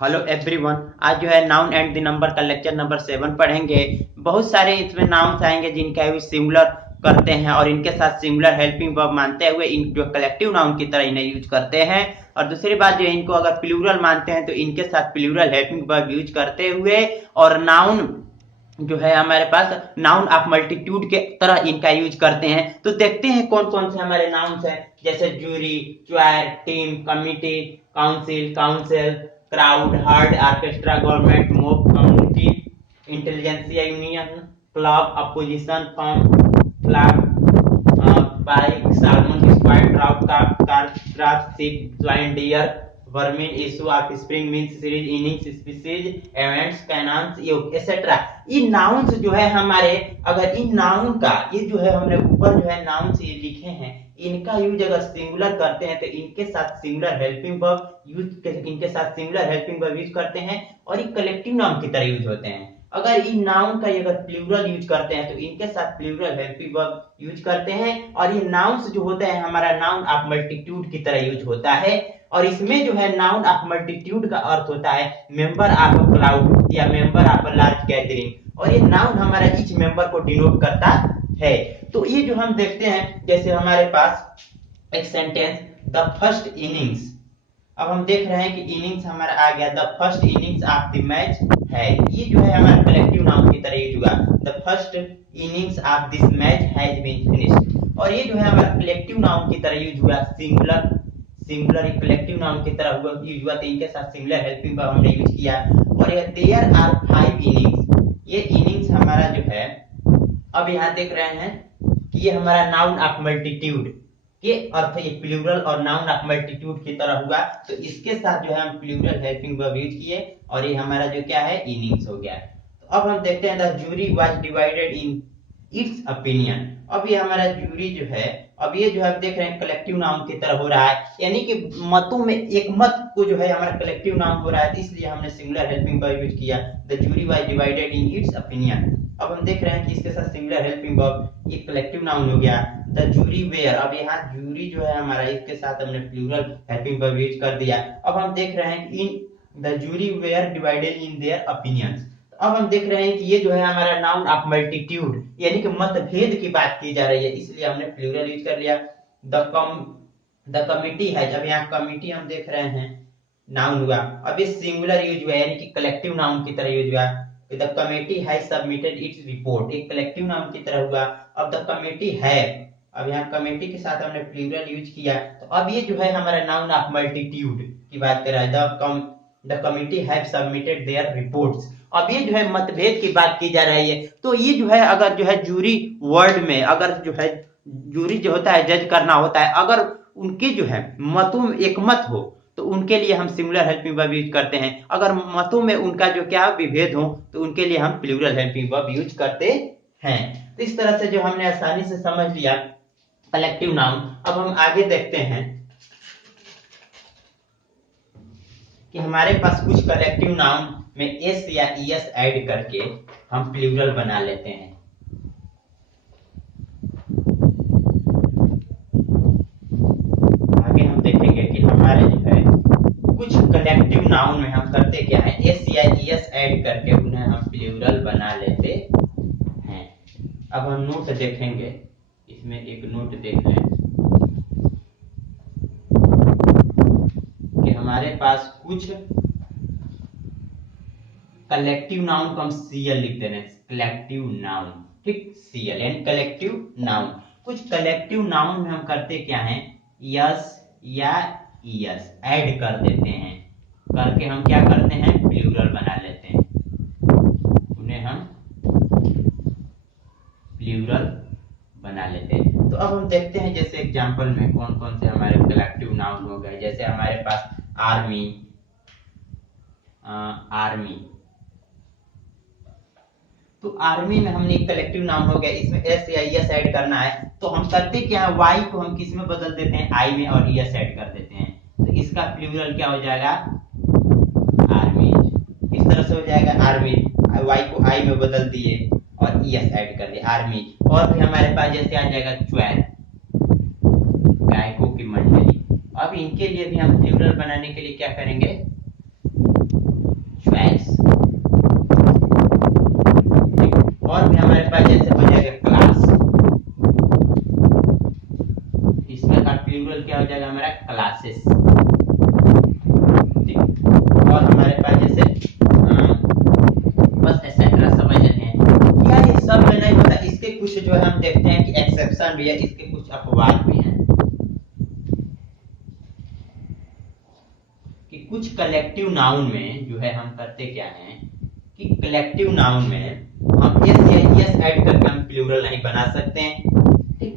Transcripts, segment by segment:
Hello everyone. आज जो है नाउन एंड द नंबर का लेक्चर नंबर 7 पढ़ेंगे। बहुत सारे इसमें नाउन्स आएंगे जिनका यूज सिंगुलर करते हैं और इनके साथ सिंगुलर हेल्पिंग वर्ब मानते हुए इन जो कलेक्टिव नाउन की तरह इन्हें यूज करते हैं। और दूसरी बात जो है इनको अगर प्लूरल मानते हैं तो इनके साथ प्लूरल हेल्पिंग वर्ब यूज करते हुए और नाउन जो है हमारे पास नाउन ऑफ मल्टीट्यूड के तरह इनका यूज करते हैं। तो देखते हैं कौन कौन से हमारे नाउन्स हैं, जैसे jury, choir, team, committee, council, council, crowd, herd, orchestra, government, mob, community, intelligentsia, union, club, opposition, firm, flag, bike, salmon, squad, trout, car, craft, ship, join, deer, vermin, issue, offspring, means, series, innings, species, events, cannons, yoke, etcetera. ये nouns जो है हमारे, अगर इन noun का ये जो है हमने ऊपर जो है नाउन्स ये लिखे हैं, इनका यूज अगर सिंगुलर करते हैं तो इनके साथ सिंगुलर हेल्पिंग वर्ब यूज करते हैं और ये कलेक्टिव नाउन की तरह यूज होते हैं। अगर इन नाउन का अगर प्लूरल यूज करते हैं तो इनके साथ प्लूरल हेल्पिंग वर्ब यूज करते हैं। और ये नाउन्स जो होते हैं हमारा नाउन ऑफ मल्टीट्यूड की तरह यूज होता है। और इसमें जो है नाउन ऑफ मल्टीट्यूड का अर्थ होता है मेंबर ऑफ अ क्राउड या member of a large gathering, और ये नाउन हमारा ईच मेंबर को डिनोट करता है। तो ये जो हम देखते हैं, जैसे हमारे पास एक सेंटेंस, द फर्स्ट इनिंग्स। अब हम देख रहे हैं कि इनिंग्स हमारा आ गया, the first innings of the match है। ये जो है हमारा कलेक्टिव नाउन की तरह यूज हुआ, the first innings of this match has been finished. और ये जो है हमारा कलेक्टिव नाउन की तरह यूज हुआ, सिंगुलर सिंगुलर एक कलेक्टिव नाउन की तरह यूज हुआ, तो इनके साथ सिंगुलर हेल्पिंग वर्ब हमने यूज किया। और ये देयर आर 5 इनिंग्स, ये इनिंग्स हमारा जो है, अब यहाँ देख रहे हैं कि ये हमारा नाउन ऑफ मल्टीट्यूड के अर्थ ये प्लूरल और नाउन ऑफ मल्टीट्यूड की तरह हुआ, तो इसके साथ जो है हम प्लूरल हेल्पिंग वर्ब यूज किए और ये हमारा जो क्या है इनिंग्स हो गया। तो अब हम देखते हैं the jury was divided in its opinion. अब ये हमारा जूरी जो है, अब ये जो है देख रहे हैं कलेक्टिव नाउन की तरह हो रहा है, यानी कि मतों में एक मत को जो है हमारा कलेक्टिव नाउन हो रहा है, तो इसलिए हमने सिंगुलर हेल्पिंग वर्ब यूज किया, the jury was divided in its opinion. अब हम देख रहे हैं कि इसके साथ सिंगुलर हेल्पिंग वर्ब ये कलेक्टिव नाउन हो गया, द जूरी वेयर। अब यहाँ जूरी जो है हमारा, इसके साथ हमने प्लूरल हेल्पिंग वर्ब यूज कर दिया। अब हम देख रहे हैं कि in the jury were divided in their opinions. अब हम देख रहे हैं कि ये जो है हमारा नाउन ऑफ मल्टीट्यूड, यानी कि मतभेद की बात की जा रही है, इसलिए हमने प्लूरल यूज कर लिया, द कमिटी है। अब यहाँ कमिटी हम देख रहे हैं नाउन हुआ, अब ये सिंगुलर यूज हुआ यानी कि कलेक्टिव नाउन की तरह यूज हुआ, the committee has submitted its report, एक कलेक्टिव नाउन की तरह हुआ। अब द कमिटी है, अब यहाँ कमिटी के साथ हमने प्लूरल यूज किया, तो अब ये जो है हमारा नाउन ऑफ मल्टीट्यूड की बात कर रहा है, the committee have submitted there reports. अब ये जो है मतभेद की बात की जा रही है, तो ये जो है अगर जो है जूरी वर्ड में, अगर जो है जूरी जो होता है जज करना होता है, अगर उनके जो है मतों में एक मत हो तो उनके लिए हम सिंगुलर हेल्पिंग वर्ब यूज करते हैं, अगर मतों में उनका जो क्या विभेद हो तो उनके लिए हम प्लूरल हेल्पिंग वर्ब यूज करते हैं। तो इस तरह से जो हमने आसानी से समझ लिया कलेक्टिव नाउन। अब हम आगे देखते हैं कि हमारे पास कुछ कलेक्टिव नाउन में एस या ईएस ऐड करके हम प्लूरल बना लेते हैं। आगे हम देखेंगे कि हमारे जो है कुछ कलेक्टिव नाउन में हम करते क्या है, एस या ईएस ऐड करके उन्हें हम प्लूरल बना लेते हैं। अब हम नोट देखेंगे, इसमें एक नोट देख रहे हैं कि हमारे पास कुछ कलेक्टिव नाउन को हम सीएल लिख दे रहे हैं, कलेक्टिव नाउन, ठीक, सीएल एंड कलेक्टिव नाउन। कुछ कलेक्टिव नाउन में हम करते क्या है, यस या ईएस ऐड कर देते हैं, करके हम क्या करते हैं प्लूरल बना लेते हैं, उन्हें हम प्लूरल बना लेते हैं। तो अब हम देखते हैं जैसे एग्जांपल में कौन कौन से हमारे कलेक्टिव नाउन हो गए। जैसे हमारे पास आर्मी, आर्मी, तो आर्मी में हमने एक कलेक्टिव नाउन हो गया, इसमें एस या ईएस ऐड करना है, तो हम करते क्या है, वाई को हम किस में बदल देते हैं, आई में, और ईएस ऐड कर देते हैं, तो इसका प्लूरल क्या हो जाएगा, आर्मी। इस तरह से हो जाएगा आर्मी, वाई को आई में बदल दिए और ईएस ऐड कर दिया, आर्मी। और भी हमारे पास जैसे आ जाएगा च्वायर, गायकों की मंडली। अब इनके लिए भी हम प्लूरल बनाने के लिए क्या करेंगे, और हमारे पास जैसे बस एक्सेट्रा समझ रहे हैं। क्या ये सब नहीं पता, इसके कुछ जो है हम देखते हैं कि एक्सेप्शन भी है, इसके कुछ अपवाद भी हैं कि कुछ कलेक्टिव नाउन में जो है हम करते क्या हैं कि कलेक्टिव नाउन में हम एस या एस ऐड करके हम प्लूरल नहीं बना सकते हैं। ठीक,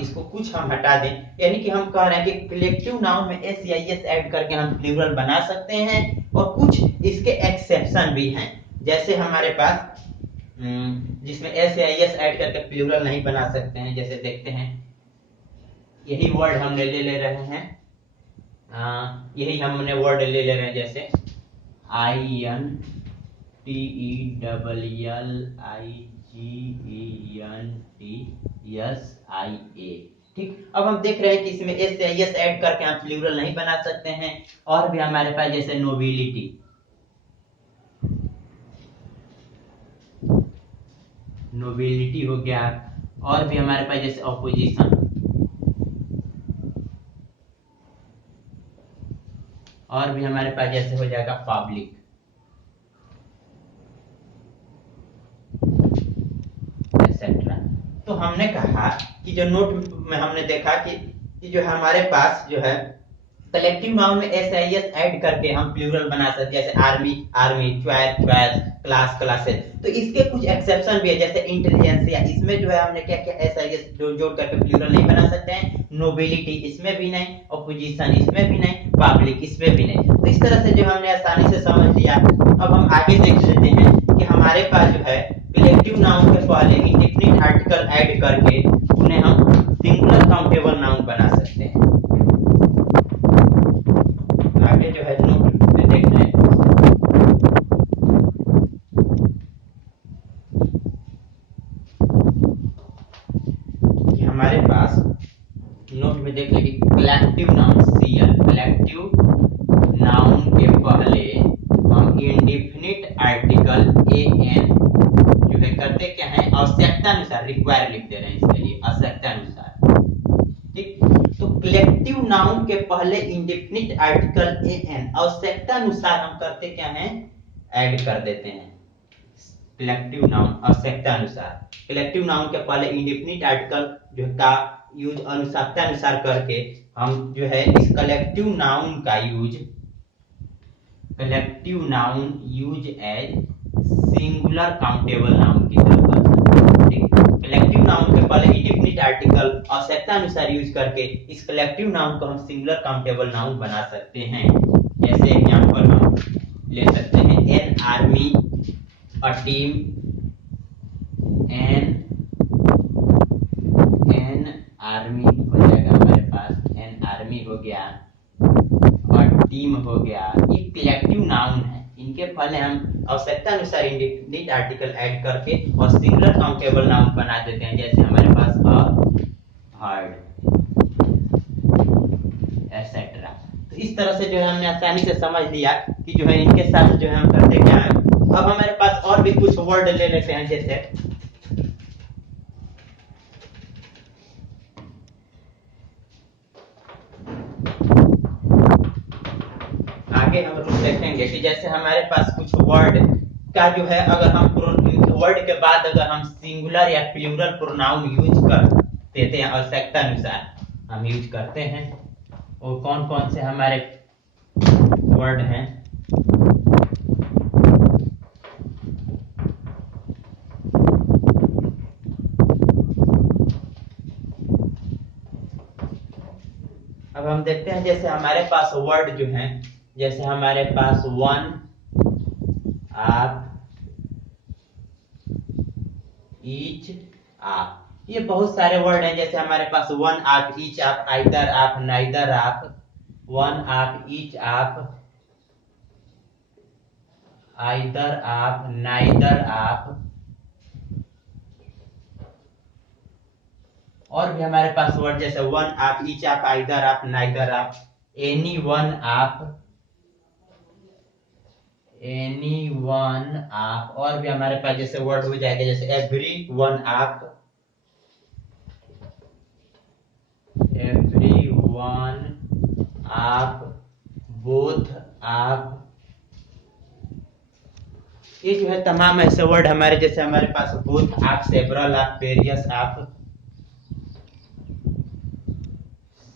इसको कुछ हम हटा दें, यानी कि हम कह रहे हैं कि कलेक्टिव नाउन में एस या एस ऐड करके हम प्लूरल बना सकते हैं और कुछ इसके एक्सेप्शन भी हैं। जैसे हमारे पास जिसमें एस या एस ऐड करके प्लूरल नहीं बना सकते हैं, जैसे देखते हैं यही वर्ड हमने ले रहे हैं, यही हमने वर्ड ले रहे हैं, जैसे INTELLIGENTSIA। ठीक, अब हम देख रहे हैं कि इसमें एस या एस ऐड करके हम प्लूरल नहीं बना सकते हैं। और भी हमारे पास जैसे नोबिलिटी, नोबिलिटी हो गया, और भी हमारे पास जैसे ऑपोजिशन, और भी हमारे पास जैसे हो जाएगा पब्लिक, एक्सेट्रा। तो हमने कहा कि जो नोट में हमने देखा कि जो हमारे पास जो है कलेक्टिव नाउन में एस आई एस ऐड करके हम प्लूरल बना सकते हैं, जैसे army army, choice choice, class classes. तो इसके कुछ एक्सेप्शन भी है, जैसे इंटेलिजेंसिया, इसमें जो है हमने क्या किया, एस आई एस जोड़ करके प्लूरल नहीं बना सकते हैं। नोबिलिटी इसमें भी नहीं, ऑपोजिशन इसमें भी नहीं, पब्लिक इसमें भी नहीं। तो इस तरह से जो हमने आसानी से समझ लिया। अब हम आगे देख लेते हैं कि हमारे पास जो है कलेक्टिव नाउन के पहले इंडेफिनिट आर्टिकल ऐड करके उन्हें हम सिंगुलर काउंटेबल नाउन बना सकते हैं। आगे जो है नोट में देख लें, कि हमारे पास नोट में देख लें कि collective noun CL, collective noun के पहले हम इंडेफिनिट आर्टिकल एन जो है करते क्या है, आवश्यकता अनुसार, रिक्वायर लिख दे रहे हैं इसके लिए, आवश्यकता अनुसार। ठीक, तो कलेक्टिव नाउन के पहले इंडेफिनिट आर्टिकल एन आवश्यकता अनुसार हम करते क्या हैं, ऐड कर देते हैं। कलेक्टिव नाउन आवश्यकता अनुसार, कलेक्टिव नाउन के पहले इंडेफिनिट आर्टिकल जो का यूज आवश्यकता अनुसार करके हम जो है इस कलेक्टिव नाउन का use, collective noun use as singular countable noun की तरह कर सकते हैं। कलेक्टिव नाउन के पहले इंडेफिनिट आर्टिकल आवश्यकता अनुसार यूज करके इस कलेक्टिव नाउन को हम सिंगुलर काउंटेबल नाउन बना सकते हैं। जैसे एग्जांपल हम ले सकते हैं, an army, a team, an army हो जाएगा हमारे पास, एन आर्मी हो गया और टीम हो गया। ये कलेक्टिव नाउन है, इनके पहले हम आवश्यकता अनुसार इंडेफिनिट आर्टिकल ऐड करके और सिंगुलर काउंटेबल नाउन बना देते हैं। जैसे हमारे पास अ हर्ड, एटसेट्रा। तो इस तरह से जो है हमने आसानी से समझ लिया कि जो है इनके साथ जो है हम करते क्या है। अब हमारे पास और भी कुछ वर्ड ले लेते हैं, जैसे आगे हम लोग देखेंगे कि जैसे हमारे पास कुछ वर्ड का जो है, अगर हम वर्ड के बाद अगर हम सिंगुलर या प्लूरल प्रोनाउन यूज कर देते हैं, आवश्यकता अनुसार हम यूज करते हैं। और कौन कौन से हमारे वर्ड हैं, अब हम देखते हैं। जैसे हमारे पास वर्ड जो हैं, जैसे हमारे पास वन, आप, ईच, आप, ये बहुत सारे वर्ड हैं। जैसे हमारे पास वन आप, ईच आप, आइदर आप, नाइदर आप, वन आप, ईच आप, आइदर आप, नाइदर आप। और भी हमारे पास वर्ड जैसे वन आप, ईच आप, आइदर आप, नाइदर आप, एनी वन आप, एनी वन आप। और भी हमारे पास जैसे वर्ड हो जाएगा जैसे एवरी वन आप, एवरी वन आप, बोथ आप। ये जो है तमाम ऐसे वर्ड हमारे, जैसे हमारे पास बोथ आप, सेवरल आप, वेरियस आप,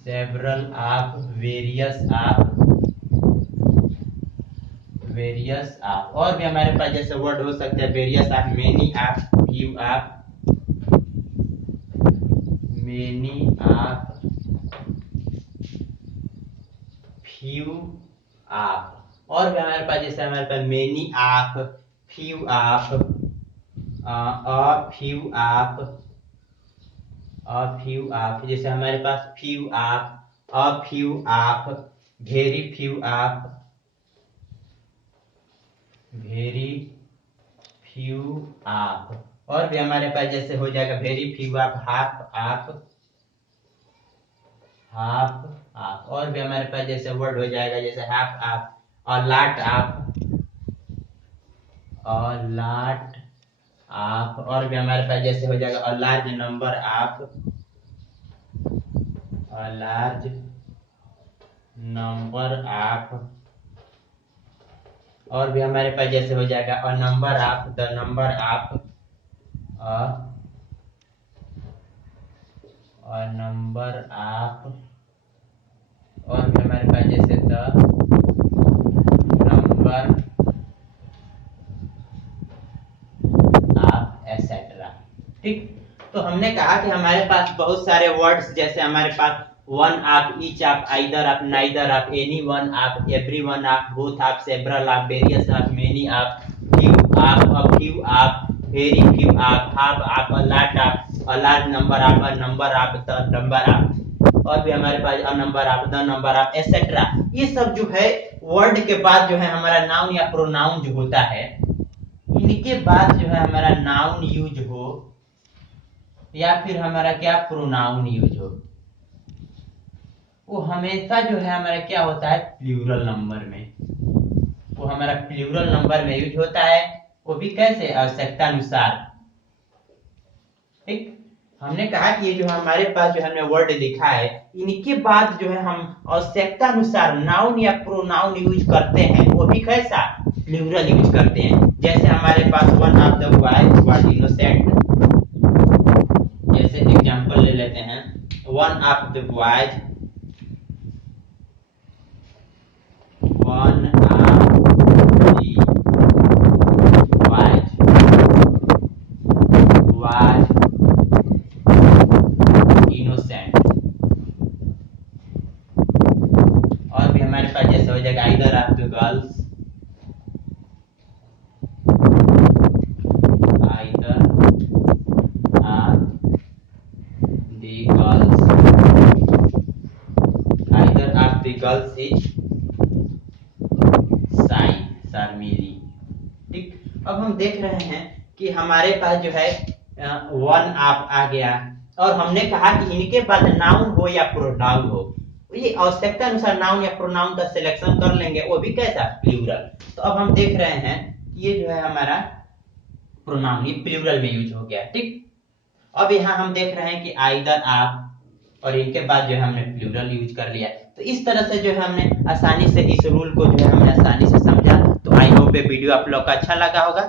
सेवरल आप, वेरियस आप, वेरियस आप। और भी हमारे पास जैसे वर्ड हो सकते हैं वेरियस आप, मेनी आप, फ्यू आप, मेनी आप, फ्यू आप। और भी हमारे पास जैसे हमारे पास मेनी आप, फ्यू आप, फ्यू आप, फ्यू आप। जैसे हमारे पास फ्यू आप, फ्यू आप, वेरी फ्यू आप, वेरी फ्यू आप। और भी हमारे पास जैसे हो जाएगा वेरी फ्यू आप, हाफ आप, हाफ आप। और भी हमारे पास जैसे वर्ड हो जाएगा जैसे हाफ आप, और लाट आप, और लाट आप। और भी हमारे पास जैसे हो जाएगा और लार्ज नंबर आप, और लार्ज नंबर आप। और भी हमारे पास जैसे हो जाएगा अ नंबर आप, द नंबर आप, अ नंबर आप। और भी हमारे पास जैसे द नंबर आप, एटसेट्रा। ठीक, तो हमने कहा कि हमारे पास बहुत सारे वर्ड्स, जैसे हमारे पास वन आप, ईच आप, आइदर आप, नाइदर आप, एनी वन आप, एवरी वन आप, बोथ आप, सेवरल आप, वेरियस आप, मेनी आप, फ्यू आप, अ फ्यू आप, वेरी फ्यू आप, हाफ आप, अ लॉट आप, अ लार्ज नंबर आप, अ नंबर आप, द नंबर आप। और भी हमारे पास अ नंबर आप, द नंबर आप, एटसेट्रा। ये सब जो है वर्ड के बाद जो है हमारा नाउन या प्रोनाउन जो होता है, इनके बाद जो है हमारा नाउन यूज हो या फिर हमारा क्या प्रोनाउन यूज हो, वो हमेशा जो है हमारा क्या होता है प्लूरल नंबर में। वो हमारा प्लूरल नंबर में यूज होता है, वो भी कैसे, आवश्यकता अनुसार। ठीक, हमने कहा कि ये जो हमारे पास जो हमने वर्ड लिखा है, इनके बाद जो है हम आवश्यकता अनुसार नाउन या प्रोनाउन यूज करते हैं, वो भी कैसा प्लूरल यूज करते हैं। जैसे हमारे पास one of the boys was innocent, जैसे एग्जांपल ले लेते हैं, one of the boys, one of the boys was innocent। और भी हमारे पास जैसे हो जाएगा either of the girls, either of the girls, either of the girls is शर्मीली। ठीक, अब हम देख रहे हैं कि हमारे पास जो है वन आप आ गया, और हमने कहा कि इनके बाद नाउन हो या प्रोनाउन हो, ये आवश्यकता अनुसार नाउन या प्रोनाउन का सिलेक्शन कर लेंगे, वो भी कैसा प्लूरल। तो अब हम देख रहे हैं कि ये जो है हमारा प्रोनाउन ये प्लूरल में यूज हो गया। ठीक, अब यहाँ हम देख रहे हैं कि आइदर आप, और इनके बाद जो है हमने प्लूरल यूज कर लिया। तो इस तरह से जो है हमने आसानी से इस रूल को जो है हमने आसानी से समझा। तो आई होप ये वीडियो आप लोग का अच्छा लगा होगा।